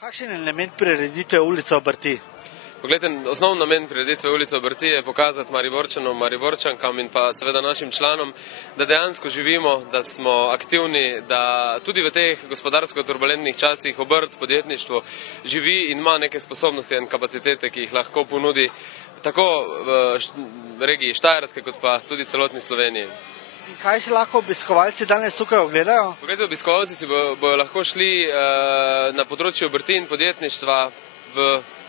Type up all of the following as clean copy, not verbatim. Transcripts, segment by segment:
Kakšen je namen prireditve Ulica obrti? Poglejte, osnovni namen prireditve Ulica obrti je pokazati Mariborčanom, Mariborčankam in pa seveda našim članom, da dejansko živimo, da smo aktivni, da tudi v teh gospodarsko turbulentnih časih obrt, podjetništvo živi in ima neke sposobnosti in kapacitete, ki jih lahko ponudi tako v regiji Štajerske kot pa tudi celotni Sloveniji. In kaj si lahko obiskovalci danes tukaj ogledajo? Poglejte, obiskovalci si bojo lahko šli na področju obrti in podjetništva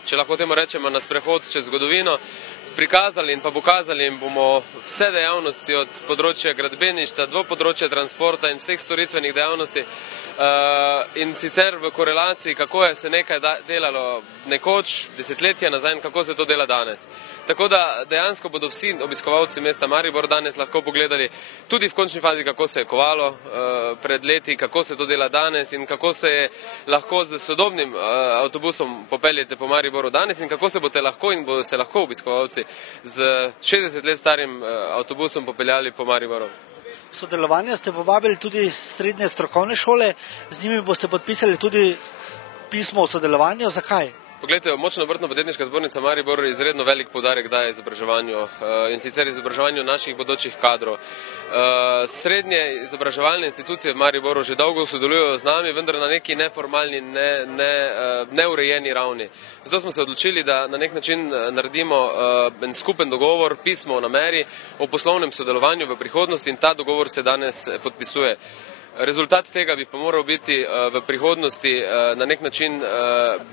če lahko temu rečemo, na sprehod čez zgodovino, prikazali in pa pokazali jim bomo vse dejavnosti od področja gradbeništva do področja transporta in vseh storitvenih dejavnosti in sicer v korelaciji, kako je se nekaj delalo nekoč, desetletja nazaj in kako se to dela danes. Tako da dejansko bodo vsi obiskovalci mesta Maribor danes lahko pogledali tudi v končni fazi, kako se je kovalo pred leti, kako se to dela danes in kako se je lahko z sodobnim avtobusom popeljete po Mariboru danes in kako se boste lahko in bodo se lahko obiskovalci z 60 let starim avtobusom popeljali po Mariboru. Sodelovanje ste povabili tudi srednje strokovne šole, z njimi boste podpisali tudi pismo o sodelovanju. Zakaj? Poglejte, Močna obrtno-podjetniška zbornica Maribor izredno velik poudarek daje izobraževanju in sicer izobraževanju naših bodočih kadrov. Srednje izobraževalne institucije v Mariboru že dolgo sodelujejo z nami, vendar na neki neformalni, neurejeni ravni. Zato smo se odločili, da na nek način naredimo en skupen dogovor, pismo o nameri, o poslovnem sodelovanju v prihodnosti in ta dogovor se danes podpisuje. Rezultat tega bi pa moral biti v prihodnosti na nek način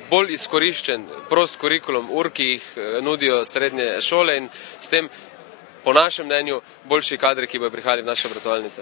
bolj izkoriščen prost kurikulum ur, ki jih nudijo srednje šole in s tem, po našem mnenju, boljši kadri, ki bodo prihajali v naše obratovalnice.